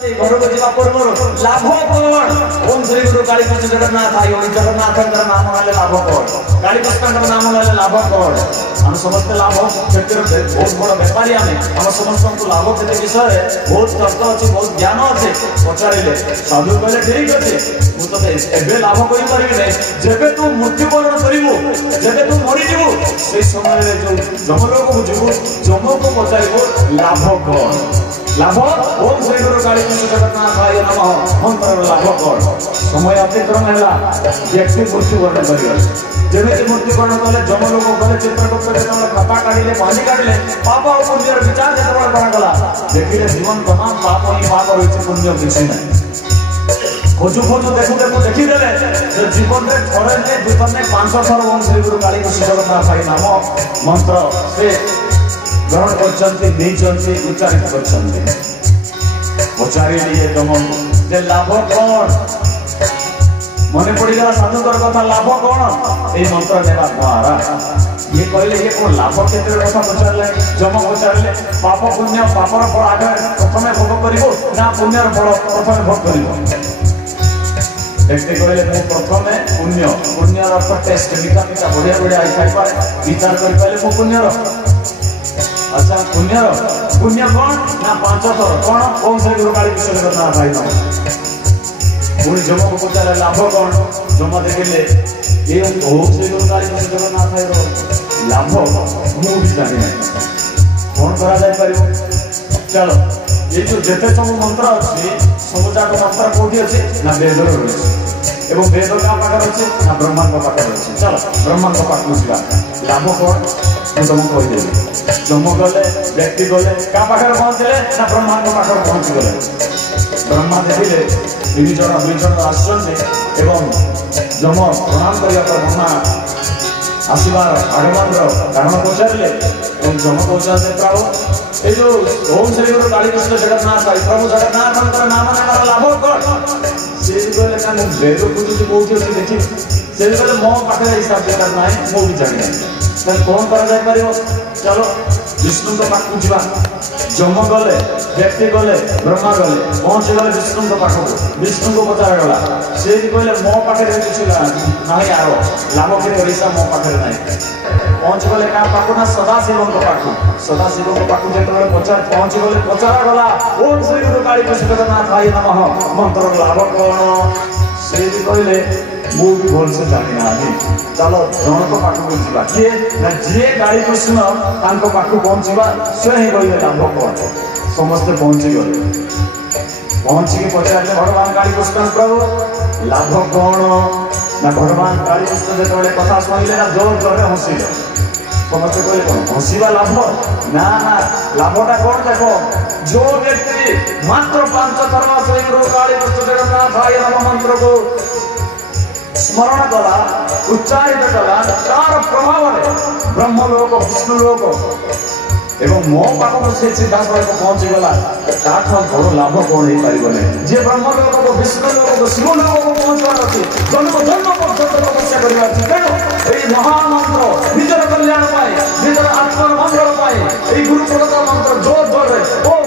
घर को जीवा पूर्व लाभ कौन ओम श्री गुरु कालीकृष्ण जगन्नाथ आई जगन्नाथ नाम वाले लाभ कौन कालीकृष्ण नाम वाले लाभ कौन हम समस्त लाभ क्षेत्र बहुत बड़ व्यापारी आम समस्त लाभ क्षेत्र विषय बहुत तर्क अच्छे बहुत ज्ञान अच्छे पचारे साधु कहले ठीक अच्छे मुझे लाभ कर जब तू मृत्युवरण करू जब तू मरीजु से समय जो जमलोक को जीवु जम को पचार लाभ कौन लाभ ओम श्री गुरु कालीकृष्ण जगन्नाथाय नमः मंत्र लाभ कौन समय अतिक्रम है व्यक्ति मृत्युवरण कर जमी मृत्युवरण कले जमलोक गले चित्रगुप्त जो खाता काढ़े पानी काढ़े पाप और पुण्य विचार जो करागला देखिए जीवन तमाम पाप ही पाप रही पुण्य किसी ना खोजु खोजु देखु देखु देखीदे जीवन में थोड़े ने दुथर ने 500 थर ओम श्री गुरु कालीकृष्ण जगन्नाथाय नमः मंत्र से ग्रहण कर उच्चारित कर पचारे तुम लाभ कौन मन पड़गला साधुकर कथा लाभ कौन ये मंत्र देवा द्वारा ये कहले ये कौन लाभ क्षेत्र कथा पचारे जम पचारे पाप पुण्य पापर फल आगे प्रथम भोग कर ना पुण्यर फल प्रथम भोग कर देखते कहले मैं प्रथम पुण्य पुण्यर अर्थ टेस्ट मीठा मीठा बढ़िया बढ़िया खाई पाए विचार कर मो पुण्यर अच्छा पुण्य पुण्य कौन ना 5 थर कौन ओम श्री गुरु कालीकृष्ण जगन्नाथाय नमः पुणी जम को पचारे लाभ कौन जम देखिले ये ओम श्री गुरु कालीकृष्ण जगन्नाथाय लाभ मुझे जानी ना कौन करा जाय परिबो चलो ये जो जेते सब मंत्र अछि सब जाक मंत्र कोठी अछि ना वेद रही एवं वेद का पाठ अछि ना ब्रह्मांड का पाठ अछि चलो ब्रह्मांड का पाठ बुझिबा लाभ कौन तुम कहीदेवी जम गले व्यक्ति गले क्या पाखे पहुँचले ना ब्रह्मांड पाखे पहुँची गले ब्रह्मा देखिले दुईजन आसुच्च जम प्रणाम करने ब्रह्मा आसबार आगमन कारण पचारे जम पचारे प्रभु ये जो ओम श्री गुरु कालीकृष्ण जगन्नाथ प्रभु जगन्नाथ नाम नेबार लाभ कौन से कहले वेद खोजुची कौटी अच्छी देखी से कहले मो पाखे हिसाब किताब ना मो भी जानी कौन कर चलो विष्णु को पाठ पूछा जम गले व्यक्ति गले ब्रह्मा गले पहुंची गले विष्णु को पाठ विष्णु को पचार गला से कहले मो पाखे किसी ना आर लाभ के हिसाब मो पाखे ना पहुंच गले क्या पाख ना सदाशिव को पाठ जो पचार पहुंची गले पचारा गला ओम श्री गुरु कालीकृष्ण जगन्नाथाय नमः मंत्र लाभ कौन से कहले मु भी भल से जानी ना चलो जन को पाठ पहुंचा किए ना जी कालीकृष्ण पाख पहुंचा से ही कहले लाभ कौन समस्ते पहुंची गले पहुंची पचारे भगवान कालीकृष्ण प्रभु लाभ कौन ना भगवान कालीकृष्ण जो कथा शुणिले ना जोर जोर हसिले समस्ते कहले कौन हसवा लाभ ना ना लाभटा कौन देख जो व्यक्ति मात्र 5 थर श्री गुरु कालीकृष्ण जगन्नाथाय नमः मंत्र को स्मरण कला उच्चारित कला तार प्रभाव ब्रह्मलोक विष्णुलोक एवं मो पाखक से सीधासख पहुंची गला बड़ लाभ कौन हो पारे जे ब्रह्मलोक को विष्णुलोक को शिवलोक को पहुंचवार अच्छे जन्म जन्म पर्यटन तपस्या करार तेणु ये महामंत्र निजर कल्याण पाए निजर आत्मार मंगल पाए गुरु प्रदत्त मंत्र जोर जोर